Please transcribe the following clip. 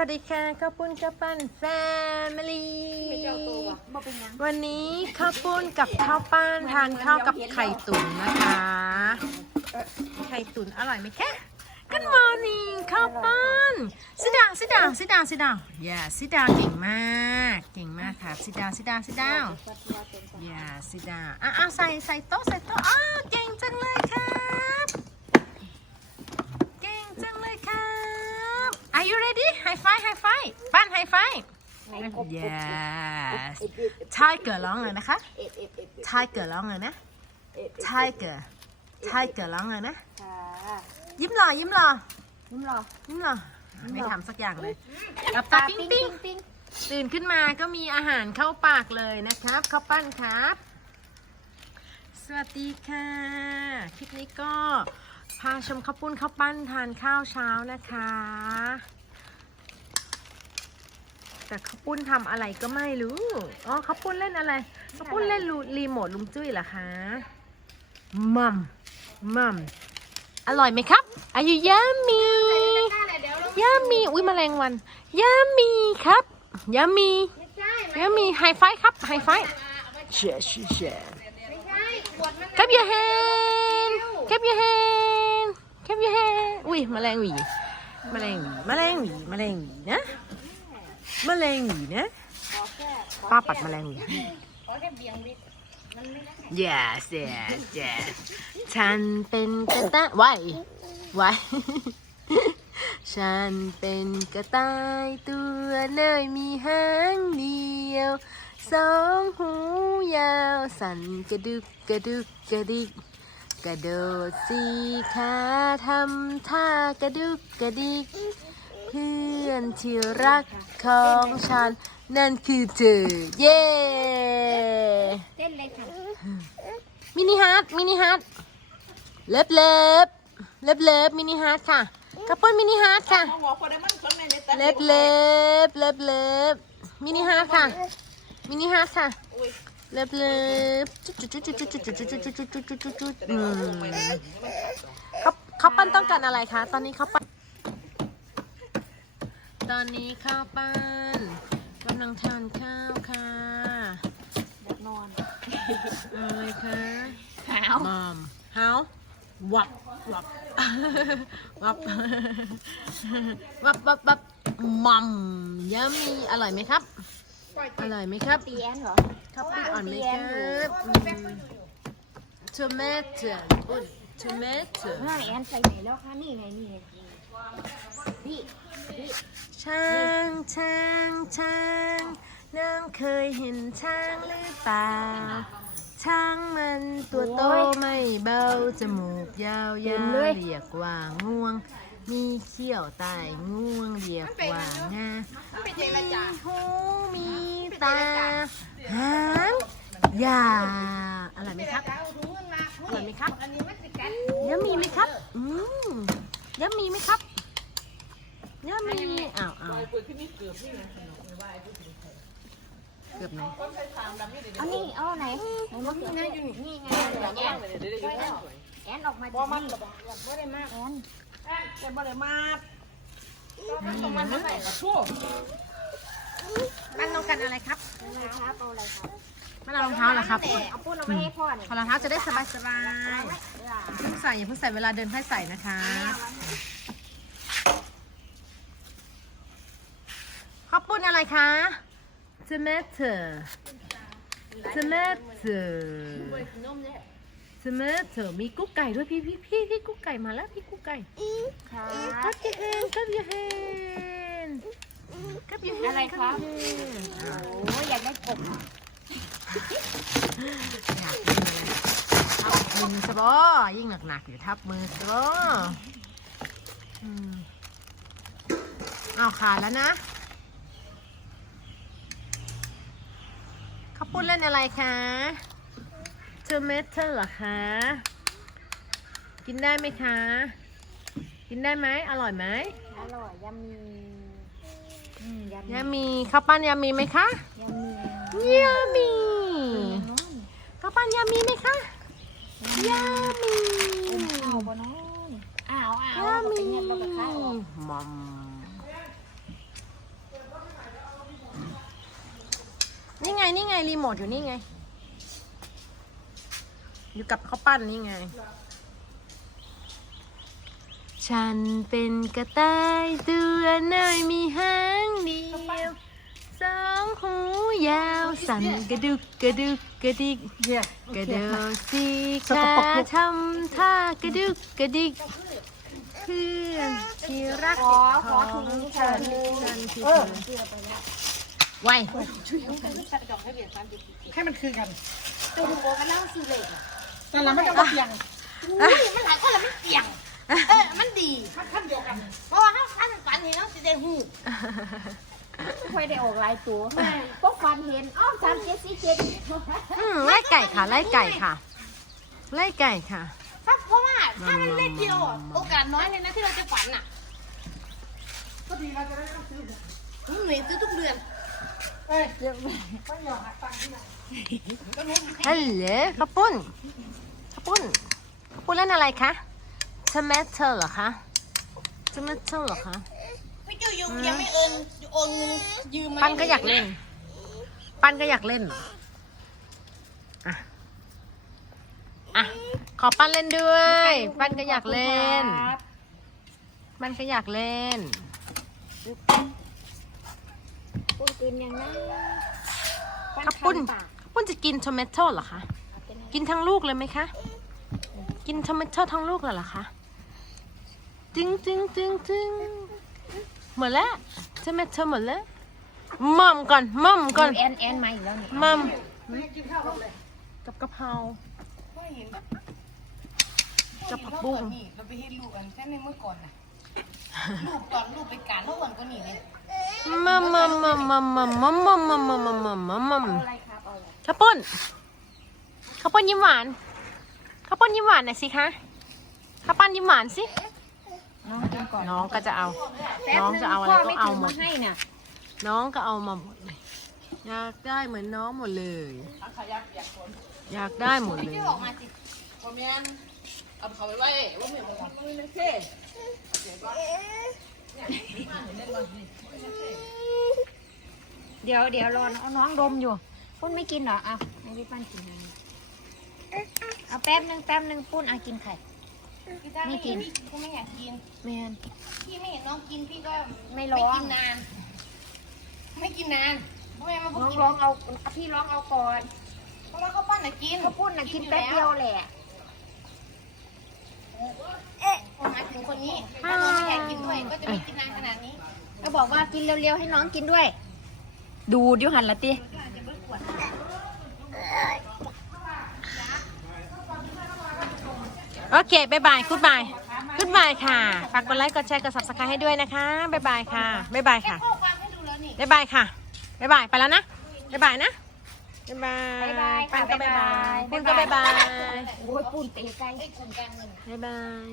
สวัสดีค่ะข้าวปุ้นข้าวปั้นแฟมิลี่บ่เป็นหยังวันนี้ข้าวปุ้นกับข้าวปั้นทานข้าวกับไข่ตุ๋นนะคะ ไข่ตุ๋นอร่อยไหมคะ Good morning ข้าวปั้น sit down sit down sit down sit down yeah sit down เก่งมากเก่งมากค่ะ sit down sit down sit down yeah sit down อะอะใส่ใส่โต๊ะใส่โต๊ะอ้าวเก่งจังเลยครับ เก่งจังเลยครับ Are you ready high five high five ปั้น high five yes Tiger ร้องเลยนะคะ Tiger ร้องเลยนะ Tiger Tiger ร้องเลยนะค่ะยิ้มหล่อยิ้มหล่อยิ้มรอยิ้มหล่อไม่ทำสักอย่างเลยกับตาปิ๊งปิ๊งปิ๊งตื่นขึ้นมาก็มีอาหารเข้าปากเลยนะครับข้าวปั้นครับ สวัสดีค่ะ คลิปนี้ก็พาชมข้าวปุ้นข้าวปั้นทานข้าวเช้านะคะ แต่ข้าวปุ้นทำอะไรก็ไม่รู้อ๋อข้าวปุ้นเล่นอะไรข้าวปุ้นเล่นรูรีโมทลุงจุ้ยเหรอคะมัมมัมอร่อยไหมครับอายุยามียามีอุ้ยแมลงวันยามีครับยามียามีไฮไฟครับไฮไฟเชเชเช Clap your hand Clap your hand Clap your hand อุ้ยแมลงหวีแมลงหวีแมลงหวีแมลงหวีนะ แมลงหวีนะ ป้าปัดแมลงหวีให้ yes yes yes ฉันเป็นกระต่ายไว้ไว้ฉันเป็นกระต่ายตัวน้อยมีหางเดียว สองหูยาว สั่นกระดึกกระดึกกระดิก กระโดดสี่ขาทำท่ากระดึกกระดิก เพื่อนที่รักของฉัน นั่นคือเธอ เย้เต้นเลยค่ะมินิฮาร์ดมินิฮาร์ดเลิฟเลิฟเลิฟเลิฟมินิฮาร์ดค่ะกระปุ้นมินิฮาร์ดค่ะ เลิฟเลิฟเลิฟเลิฟมินิฮาร์ดค่ะ มินิฮาร์ดค่ะ เลิฟเลิฟจุดจุดจุดจุดจุดจุดจุดจุดจุดจุดจุดจุดจุดจุดอืมเขาเขาปั้นต้องการอะไรคะ ตอนนี้เขาปั้น ตอนนี้ข้าวปั้นกำลังทานข้าวค่ะเด็กนอนอะไรคะขาวมอมเฮาวับวับวับวับวับวับมัมยัมมีอร่อยไหมครับ อร่อยไหมครับตีแอนเหรอข้าวปุ้นอ่อนไหมครับทอมเมโต้อุ้ยทอมเมโต้ว่าแอนใส่ไหนแล้วคะนี่ไงนี่ไง นี่นี่ช้างช้างช้างน้องเคยเห็นช้างหรือเปล่า ช้างมันตัวโตไม่เบา จมูกยาวยาวเรียกว่าง่วง มีเขี้ยวใต้ง่วงเรียกว่างามีหูมีตาหางยาวอร่อยไหมครับอร่อยไหมครับยำมีไหมครับ อืมยำมีไหมครับ ยำมีอ้าวอ้าวเกือบไหนเอานี่เอาไหนไหนมานี่นะอยู่นี่ไงแอนแอนออกมาจากนี่แอนมันต้องการอะไรครับอะไรครับเอาอะไรครับมันเอารองเท้าเหรอครับเอาปุ้นเอามาให้พ่อเนี่ยพอรองเท้าจะได้สบายสบายเพิ่งใส่อย่าเพิ่งใส่เวลาเดินค่อยใส่นะคะข้าวปุ้น อะไรคะ tomato tomato tomato มีกุ๊กไก่ด้วยพี่พี่พี่พี่กุ๊กไก่มาแล้วพี่กุ๊กไก่ค่ะกับยูเฮนกับยูเฮนกับยูเฮนอะไรครับโอ้ยอยากได้กบอยากกินทับมือสบอยิ่งหนักๆอยู่ทับมือสบออืมเอาขาดแล้วนะข้าว ปุ้นเล่นอะไรคะเทอร์เมเทอร์เหรอคะ กินได้ไหมคะ กินได้ไหมอร่อยไหมอร่อยยำมีอืมยำมียามีข้าวปั้นยามีไหมคะยำมียามีข้าวปั้นยามีไหมคะยามีเอาบ่น้องอ้าวอ้าวยามีเป็นเงี้ยเราก็ขายออกมอม นี่ไงนี่ไงรีโมทอยู่นี่ไง อยู่กับข้าวปั้นนี่ไง ฉันเป็นกระต่ายตัวน้อยมีหางเดียวสองหูยาวสั่นกระดุกกระดุกกระดิกเยี่ยกระโดดสีสกขาปรกลูก ทำท่ากระดุกกระดิกเพื่อนที่รักขอขอถุงของฉัฉันนฉันคือเออเธอ ไวให้มันคือกันตัวโบกันเล่าสิเลยแต่เราไม่ต้องมาเพียงอุ้ยมันหลายคนแล้วมันเสี่ยงเออมันดีมันขั้นเดียวกันเพราะว่าเขาฟันฝันเห็นเขาสิได้หูไม่ค่อยได้ออกหลายตัวก็ฟันเห็นอ้อมสามเจ็ดสี่เจ็ดอืมไล่ไก่ค่ะไล่ไก่ค่ะไล่ไก่ค่ะถ้าเพราะว่าถ้ามันเล่นเดียวอะโอกาสน้อยเลยนะที่เราจะฝันอะก็ดีเราจะได้ต้องซื้ออืมหนูซื้อทุกเดือน ฮัลโหลข้าวปุ้นข้าวปุ้นข้าวปุ้นเล่นอะไรคะทอมเตอเหรอคะทอมเตอเหรอคะพี่จูยังยังไม่เอินโอนเงินยืมมาปันก็อยากเล่น ปันก็อยากเล่นอะอะขอปันเล่นด้วย ปันก็อยากเล่น ปันก็อยากเล่น ปุ้นกินยังไงข้าวปุ้นข้าวปุ้นจะกินทอมเตอเหรอคะ กินทั้งลูกเลยไหมคะ กินทอมเตอทั้งลูกเลยเหรอคะจึงจึงจึงจึงหมดแล้วทอมเตอหมดแล้วมัมก่อนมัมก่อนแอนแอนมาอีกแล้วเนี่ยมัมให้กินข้าวกับอะไรกับกะเพราก็เห็นกับผักบุ้งนี่เราไปเห็นลูกกันแค่ในเมื่อก่อนน่ะลูกตอนลูกไปการเมื่อวันก็หนีเลย มัมมัมมัมมัมมัมมัมมัมมัมมัมมัมมัมมัมมัมะข้าวปุ้นข้าวปุ้นยิ้มหวานข้าวปุ้นยิ้มหวานหน่อยสิคะข้าวปั้นยิ้มหวานสิ น้องกินก่อนน้องก็จะเอา น้องจะเอาอะไรก็เอาหมดพ่ไม่ถืมาให้น่ะน้องก็เอามาหมดเลยอยากได้เหมือนน้องหมดเลย อยากได้หมดเลย เอาเขาไปไว้ว่าเหมือนมันมันไม่เท่ เดี๋ยวเดี๋ยวรอเอาน้องดมอยู่ปุ้นไม่กินเหรอเอาให้พี่ปั้นกินให้เอาแป๊บนึงแป๊บนึงปุ้นเอากินไข่ไม่กินก็ไม่อยากกิน แมนพี่ไม่เห็นน้องกินพี่ก็ไม่ไม่ร้องกินนาน ไม่กินนานเพราะแม่มาพูดน้องกินร้องเอาเอาพี่ร้องเอาก่อนเพราะว่าเขาปั้นน่ะกินเขาปุ้นน่ะกินแป๊บเดียวแหละ พอมาถึงคนนี้ถ้าเราไม่อยากกินด้วยก็จะไม่กินนานขนาดนี้ก็บอกว่ากินเร็วๆให้น้องกินด้วย ดูดอยู่หันละติโอเคบายบายกูดบายกูดบายค่ะ ฝากกดไลค์ กดแชร์ กด subscribe ให้ด้วยนะคะบายบายค่ะบายบายค่ะข้อความให้ดูแล้วนี่บายบายค่ะบายบาย ไปแล้วนะบายบายนะบายบายบ๊ายบายปันก็บายบายบ๊ายบายปุ้นก็บายบายโอ้ยปุ้นเตะไกลไอ้คนกลางเงินบายบาย